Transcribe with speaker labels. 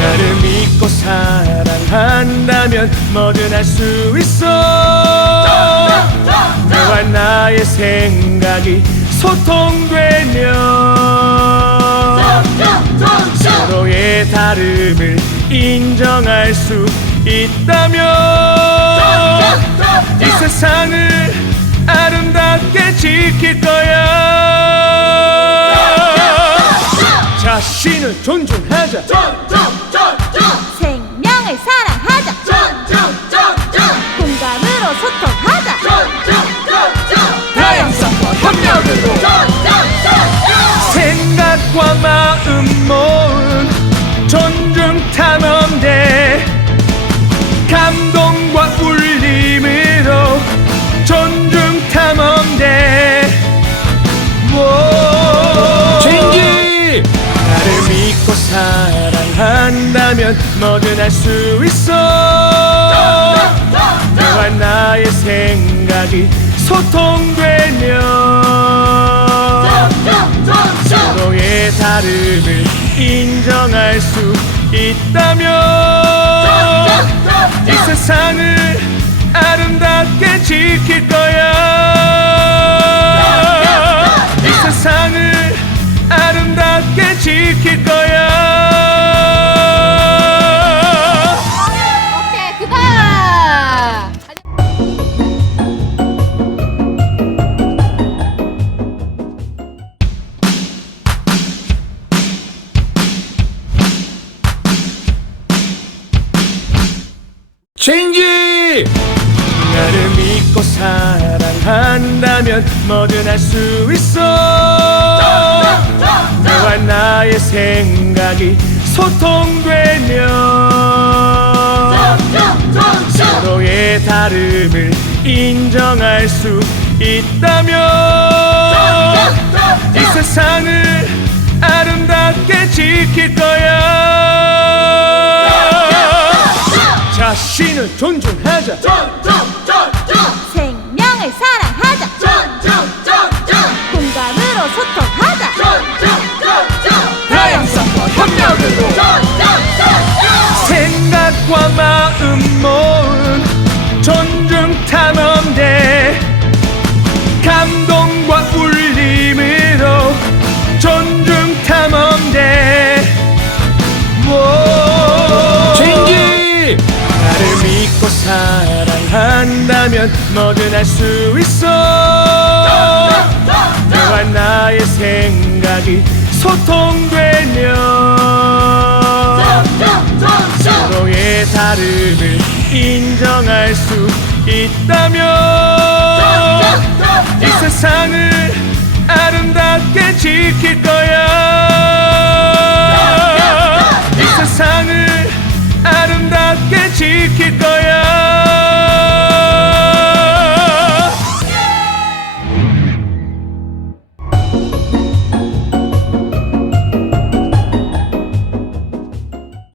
Speaker 1: 나를 믿고 사랑한다면 뭐든 할 수 있어. 너와 나의 생각이 소통되면 서로의 다름을 인정할 수 있다면 이 세상을 아름답게 지킬 거야 자신을 존중하자.
Speaker 2: 생명을 사랑하자. 공감으로 소통하자.
Speaker 1: 다양성과 협력으로. 생각과 마음 모 사랑한다면 뭐든 할 수 있어. 너와 나의 생각이 소통되면 서로의 다름을 인정할 수 있다면 체인지! 나를 믿고 사랑한다면 뭐든 할 수 있어. 너와 나의 생각이 소통되면 서로의 다름을 인정할 수 있다면 이 세상을 아름답게 지킬 거야 신을 존중하자
Speaker 2: 생명을 사랑하자 공감
Speaker 1: 사랑한다면 뭐든 할 수 있어. 너와 나의 생각이 소통되면 서로의 다름을 인정할 수 있다면